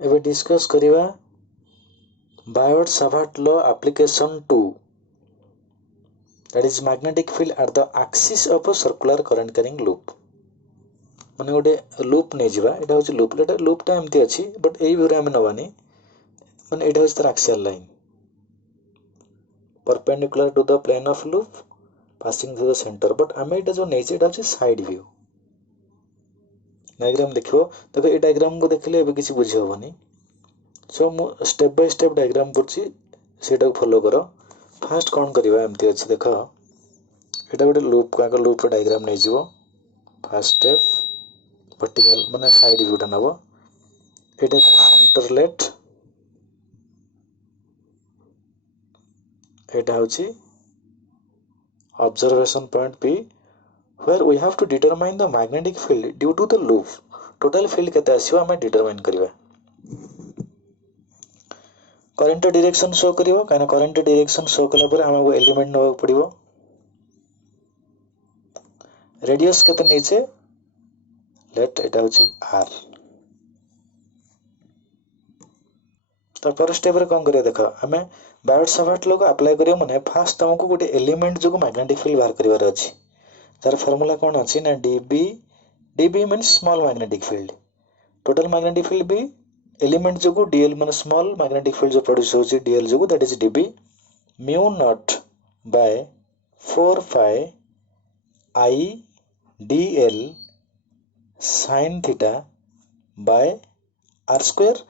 एबे डिस्कस करिवा Biot Savart law application 2 that is magnetic field at the axis of a circular current carrying loop माने गोटे loop नै जिबा एटा होची लूप टा एमती अछि बट एई व्यू रे हम नवानी माने एटा होची तार axial line perpendicular to the plane of loop passing through the center but हमें एटा जो नै छै एटा होची साइड व्यू डायग्राम देखियो देखो ए डायग्राम को देखले एबे किछि बुझी होबनी सो मु स्टेप बाय स्टेप डायग्राम करछि सेटा को फॉलो करो फर्स्ट कोन करबा एमती अछि देखो एटा गोटे लूप का लूप रो डायग्राम नै जिवो फर्स्ट स्टेप वर्टिकल माने साइड व्यू टा नबो एटा सेंटर लेट एटा होची observation point P where we have to determine the magnetic field due to the loop total field केते आसीबा हम डिटरमाइन करबा करंट डायरेक्शन शो करिवो काना करंट डायरेक्शन शो कला पर हमको एलिमेंट नवा पड़िवो रेडियस केते नीचे लेट एटा होची r तो पर स्टेप रे कोन करिया देखो हमें बायोट-सावर्ट लॉ को अप्लाई करियो माने फर्स्ट हमको गोटे एलिमेंट जो मैग्नेटिक फील्ड बाहर करिवार अछि तार फार्मूला कोन अछि ना db means small magnetic field total magnetic field भी एलिमेंट जो dl माने स्मॉल मैग्नेटिक फील्ड जो प्रोड्यूस होछि dl जो that is db mu naught by 4 pi i dl sin theta by r square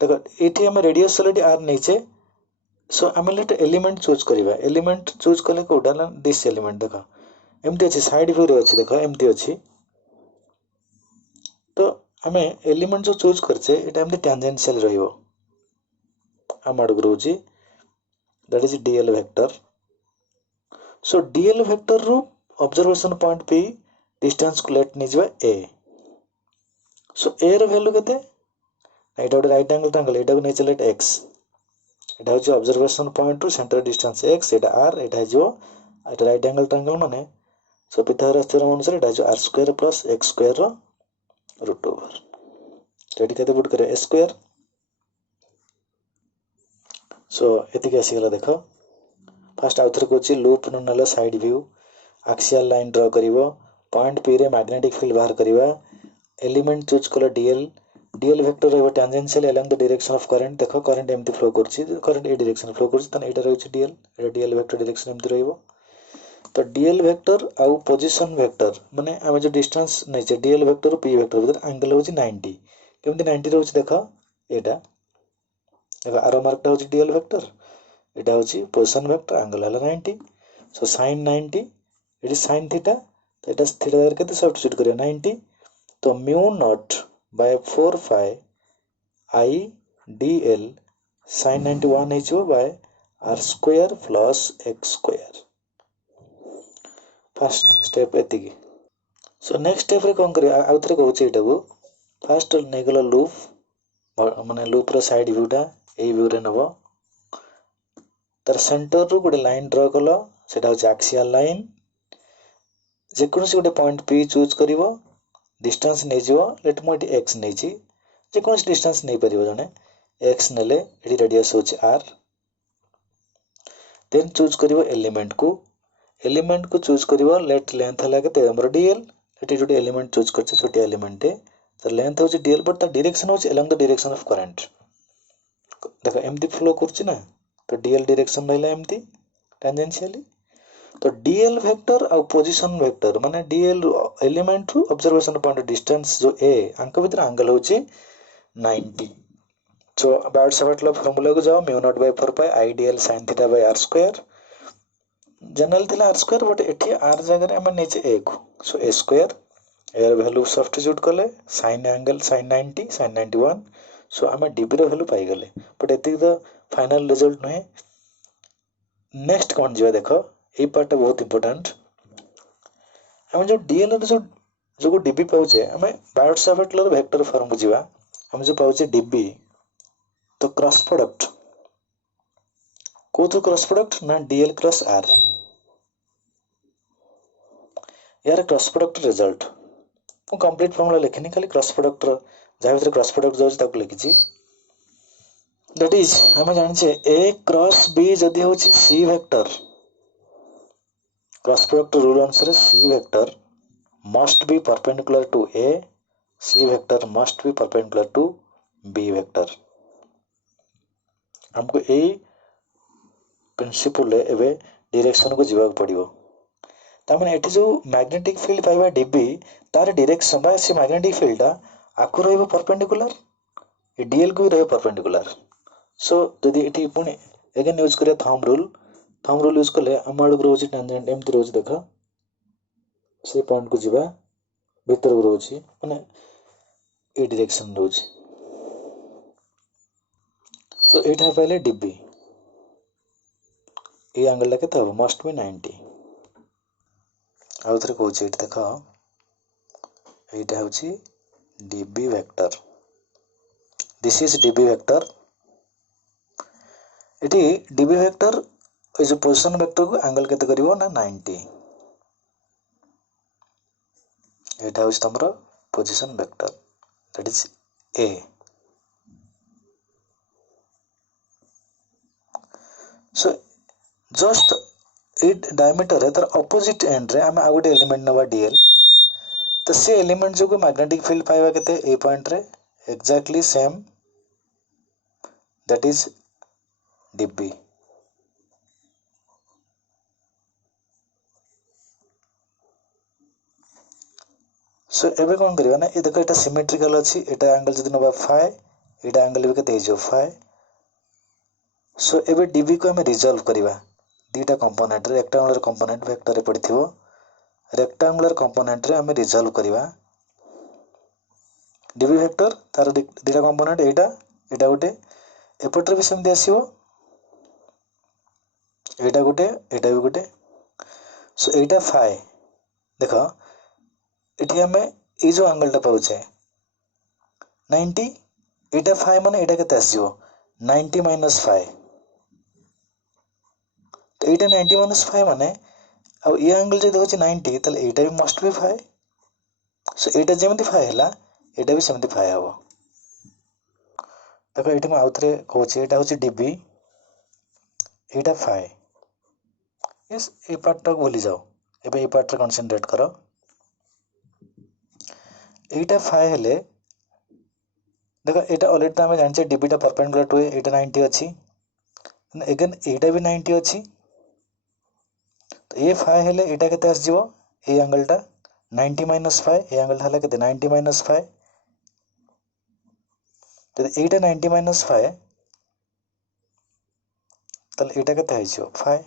देखो एठी हम रेडियस ऑलरेडी r नीचे सो हम लेट एलिमेंट चूज करबा एलिमेंट चूज कले कोडा ना दिस एलिमेंट देखो एमती अछि साइड व्यू रे अछि देखो एमती अछि तो हमें एलिमेंट जो चूज करछे एटा एमती टेंजेंशियल रहिबो हम आड ग्रोजी that is dl vector so dl vector रो ऑब्जर्वेशन पॉइंट p डिस्टेंस को लेट निजबा a सो a रो वैल्यू केते एटा गोटे राइट एंगल ट्रायंगल एटा को नेचे लेट x एटा होची observation point two centre distance x एटा r एटा जो एटा राइट एंगल ट्रायंगल माने सो पिथागोरस थ्योरम अनुसार एटा जो r square plus x square रो रूट ओवर एटी केते पुट करे a स्क्वायर सो एति के आसी गला देखो फर्स्ट आउथर कोची लूप न नले side view axial line draw करिवो पॉइंट p रे मैग्नेटिक फील्ड बाहर करिवा एलिमेंट चूज कलो dl वेक्टर रहबो tangential along the direction of current देखो करंट एमती फ्लो करछि करंट ए डायरेक्शन फ्लो करछि तने एटा रहछि dl एटा dl वेक्टर डायरेक्शन एमती रहइबो तो dl वेक्टर आउ पोजीशन वेक्टर माने हम जो डिस्टेंस नै छै dl वेक्टर और p वेक्टर भीतर एंगल होछि 90 केमती 90 रहछि देखो एटा देखो आरो मार्क होछि dl वेक्टर एटा होछि पोजीशन वेक्टर एंगल हला 90 so sin 90 it is sin theta तो एटा थीटा देर केते सब्स्टिट्यूट करियो 90 तो mu naught by 4 pi i dl sin 91 हिजो by r square plus x square first step एतिकी सो नेक्स्ट स्टेप रे कोन करिया आउथरे कहउछि एटा को फर्स्ट नेगला लूप माने लूप रो साइड व्यू टा ए व्यू रे नबो तर सेंटर रो गोटे लाइन ड्रा कलो सेटा होछि एक्सियल लाइन जे कोनसी गोटे पॉइंट p चूज करिवो डिस्टेंस नै जिवो लेट मो एटी x नै छि जे कोनसी डिस्टेंस नै परिवो जने x नेले एटी रेडियस होछि r देन चूज करिवो एलिमेंट को चूज करिवो लेट लेंथ हला केते हमर dl एटी जोटे एलिमेंट चूज करछ छोटी एलिमेंट है तो लेंथ होछि dl बट द डायरेक्शन होछि along the direction of current देखो एमती फ्लो करछि ना तो dl डायरेक्शन रहला एमती टेंजेंशियली तो dl वेक्टर और पोजीशन वेक्टर माने dl एलिमेंट रु ऑब्जर्वेशन पॉइंट डिस्टेंस जो a अंक भीतर एंगल होछि 90 सो बायोट-सावर्ट लॉ फार्मूला को जाओ mu naught by 4 pi i dl sin theta by r square general थिला r स्क्वायर बट एठी r जगह रे हम नेचे a को सो a स्क्वायर एयर वैल्यू सब्स्टिट्यूट करले sin angle sin 90 sin 91 so हम db रो वैल्यू पाई गले बट एति द फाइनल रिजल्ट नहे नेक्स्ट कोन जिवा देखो ए पार्ट बहुत इंपोर्टेंट हम जो dl रो जो db पाउचे हम बायोट-सावर्ट लॉ वेक्टर फॉर्म बुझिबा हम जो पाउचे db तो क्रॉस प्रोडक्ट को तो क्रॉस प्रोडक्ट ना dl क्रॉस r यार क्रॉस प्रोडक्ट रिजल्ट मु कंप्लीट फार्मूला लिखनी खाली क्रॉस प्रोडक्ट जा भीतर क्रॉस प्रोडक्ट जाउछ ताको लिखिछि दैट इज आम जाने ए क्रॉस बी जदि हूँ C vector cross product rule अनुसार C vector must be perpendicular to A C vector must be perpendicular to B vector हमको यही प्रिंसिपल एवं डायरेक्शन को जीवा पड़ो तार ये जो मैग्नेटिक फील्ड पाइबा डीबी तार डायरेक्शन बा से मैग्नेटिक फील्ड आकु रहिबो परपेंडिकुलर ये डीएल को भी रहिबो परपेंडिकुलर सो जदि एटी पुणी अगेन यूज करिया थंब रूल यूज कले आम आड़ को रोज टेंजेंट एमती रोज देख से पॉइंट को जीवा भीतर को रोज माने ए डायरेक्शन रोज सो एटा पाइले डीबी ये एंगल टा केते मस्ट बी 90 आउ थरे कहूँ ये देख यहाँ हूँ dB vector this is dB vector इटी डीबी वेक्टर ये जो पोजिशन वेक्टर को एंगल केते करिवो ना 90 एटा हूँ तमर position vector that is a so just a diameter है तार ऑपोजिट एंड रे आम आ गोटे एलिमेंट नवा डीएल तो से एलिमेंट जो मैग्नेटिक फील्ड पाइबा केते ए पॉइंट रे exactly same that is dB so एबे कौन करिवा ना ये देखो एटा सिमेट्रिकल अछि एटा एंगल जदि नबा फाई एटा एंगल भी केते हिजो फाई सो एबे डीबी को हम रिजॉल्व करिवा दीटा कंपोनेंट रे रेक्टेंगुलर कंपोनेंट वेक्टर रे पड़िथिबो रेक्टेंगुलर कंपोनेंट रे हम रिजॉल्व करिवा डीबी वेक्टर तार दीटा कंपोनेंट एटा एटा गोटे एपटर भी सेमती आसीबो एटा भी गोटे सो एटा फाई देखो एठी हमें ये जो एंगल टा पाउछे 90 एटा फाई माने एटा केते आसीबो 90 माइनस फाई तो एटा 90 माइनस फाई माने अब ये एंगल जो देखो 90 तले एटा भी must be phi so Etah जेमती phi हला एटा भी सेमती फाई हबो देखो एठी मैं आउथरे कहूची एटा होची डीबी एटा फाई यस ए पार्ट तक भूली जाओ एबे ए पार्ट रे कंसंट्रेट करो एटा फाई हेले देखो एटा ऑलरेडी तो हमें जानचे डीबी टा परपेंडिकुलर टू एटा 90 अछि अगेन एटा भी 90 अछि तो ए फाई हेले एटा केते आस जीवो ए एंगल टा 90 माइनस फाई ए एंगल हला केते 90 माइनस फाई तो एटा 90 माइनस फाई तले एटा केते आइछो फाई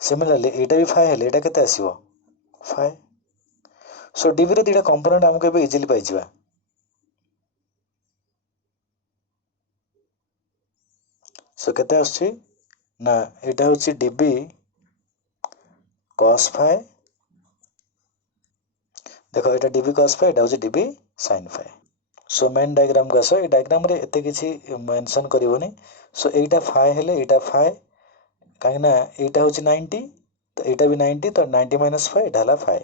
सिमिलरली एटा भी फाई हेले एटा केते आसीबो फाई सो डीबी रे दीटा कंपोनेंट हमको एबे इजीली पाइ जिबा सो केते आछी ना एटा होची डीबी cos फाई देखो एटा डीबी cos फाई एटा होची dB sin phi so main diagram को आसो ए डायग्राम रे एते किछि मेंशन करिवोनी सो एटा फाई हेले एटा फाई काहेना एटा होची 90 तो एटा भी 90 तो 90 माइनस फाई एटा हला फाई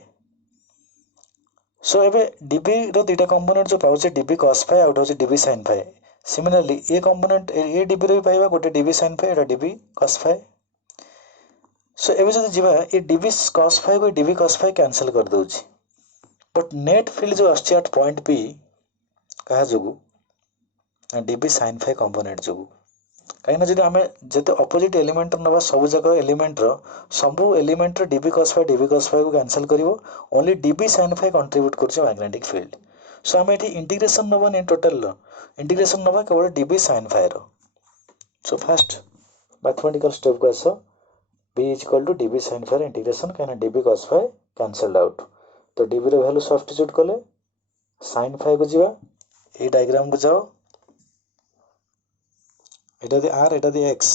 सो एबे डीबी रो दीटा कंपोनेंट जो पाउचे डीबी cos फाई आउट होची डीबी sin फाई सिमिलरली ए कंपोनेंट ए डीबी रो भी पाइबा गोटे डीबी sin फाई एटा डीबी cos फाई सो एबे जदि जीवा ए डीबी cos फाई को डीबी cos फाई कैंसिल कर दोची बट नेट फील्ड जो आछी एट पॉइंट पी कहा जोगु डीबी sin फाई कंपोनेंट जोगु कहीं ना जदि आमे जते ऑपोजिट एलिमेंट नबा सब जगह एलिमेंट रो सब एलिमेंट रो डीबी cos फाई को कैंसिल करिवो only dB sin phi contribute करछ मैग्नेटिक फील्ड सो आमे एठी इंटीग्रेशन नबा ने टोटल रो इंटीग्रेशन नबा केवल डीबी sin फाई रो सो फर्स्ट मैथमेटिकल स्टेप को आसो b = db sin phi integration कहना db cos phi cancelled out तो db रो वैल्यू सब्स्टिट्यूट कले sin फाई को जीवा ए डायग्राम को जाओ एटा दे r एटा दे x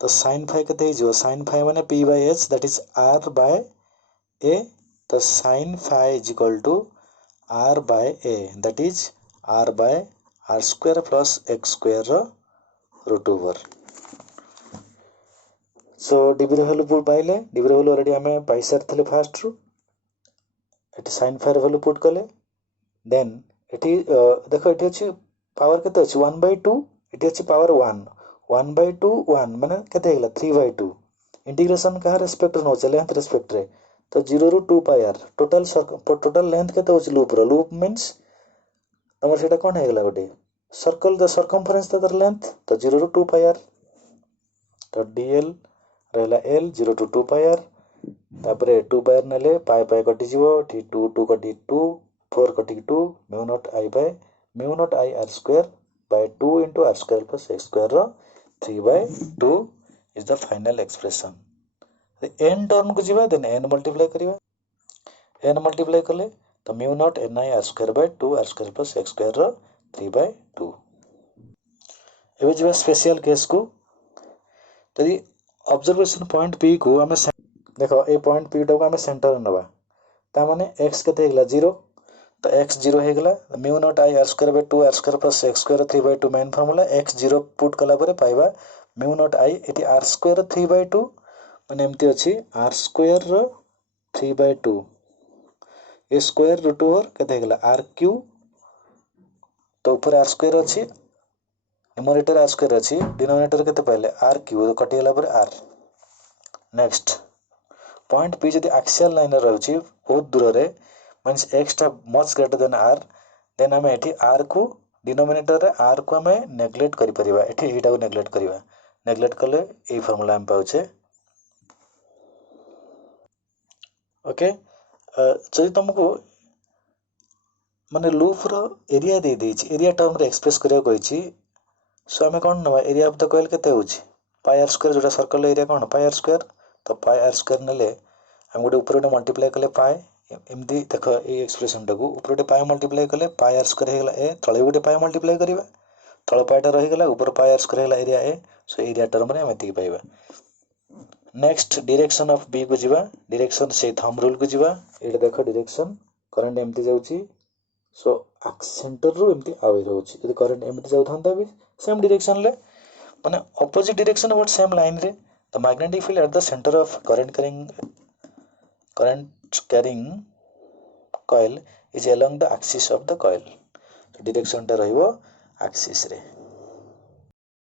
तो sin फाई केते हिजो sin फाई माने p/h that is r by a तो sin phi = r by a that is r by r square plus x square root over so DB रो वैल्यू पुट पाइले DB रो value already हमें पाइ सारथले first रू एटी sin फाई रो वैल्यू पुट कले देन एटी देखो एटी अछि पावर केते अछि 1/2 ये अच्छी पावर 1/2 1 माने केते हेगला 3/2 इंटीग्रेशन कहा रेस्पेक्ट नो लेंथ रेस्पेक्ट रे तो 0 ରୁ 2 पाई आर टोटल लेंथ केते होची लूप मींस तमर सेटा कोन हेगला गोटे circle the circumference the length तो 0 ରୁ 2 पाई आर तो dl रहला l 0 to 2 पाई आर तापरे 2 पाई आर नेले पाई कटि जीवो ठी 2 कटि 2 4 कटि 2 mu naught i by mu naught i r square by 2 into r square plus x square रो 3/2 is the final expression n term को जीवा देन n मल्टीप्लाई करिवा n मल्टीप्लाई कले तो mu naught ni r square by 2 r square plus x square रो 3/2 एबे जीवा special case को तदी ऑब्जर्वेशन पॉइंट p को हमें देखो ए पॉइंट p को हमें सेंटर नबा ता माने x केते हेगला 0 तो x 0 हेगला mu naught i r square by 2 r square plus x square 3/2 main formula x 0 put कला परे पाइबा म्यू नॉट i एटी r स्क्वायर 3/2 माने एम्ति अछि r स्क्वायर रो 3/2 ए स्क्वायर रूट ओवर केते हेगला r क्यूब तो ऊपर r स्क्वायर अछि न्यूमरेटर r स्क्वायर अछि डिनोमिनेटर केते पाइले r क्यूब कटि गेला पर r नेक्स्ट पॉइंट p जदि एक्सियल लाइन रहउछि बहुत दूर रे मींस x टा much greater than r then हमें एठी r को डिनोमिनेटर रे r को हमें नेग्लेक्ट करि परिबा एठी एटा को नेग्लेक्ट करिबा नेग्लेक्ट कले ए फार्मूला हम पाउछे ओके जदि तुमको माने लूप रो एरिया दे देछि एरिया टर्म रे एक्सप्रेस करिया कहिछि सो हमें कोन नबा एरिया ऑफ द कॉइल केते होछि पाई r स्क्वायर जोटा सर्कल एरिया कोन पाई r स्क्वायर तो पाई r स्क्वायर नेले हम गोटे ऊपर गोटे मल्टीप्लाई कले पाई एमदी देखो ए एक्सप्रेशन टाको ऊपर गोटे पाई मल्टीप्लाई कले पाई r स्क्वायर हेगला ए तळे गोटे पाई मल्टीप्लाई करिबा तळ पाईटा रहि गेला ऊपर पाई r स्क्वायर हेगला एरिया ए सो एरिया टर्म रे हम एति पाइबा नेक्स्ट डायरेक्शन ऑफ b को जीवा डायरेक्शन से थंब रूल को जीवा एटा देखो डायरेक्शन करंट एमती जाउची सो सेंटर रो एमती आवे रहउची यदि करंट एमती जाउ थांता भी सेम डायरेक्शन ले माने opposite direction but same line रे the magnetic field at the centre of current carrying coil is along the axis of the coil so direction टा रहइबो axis रे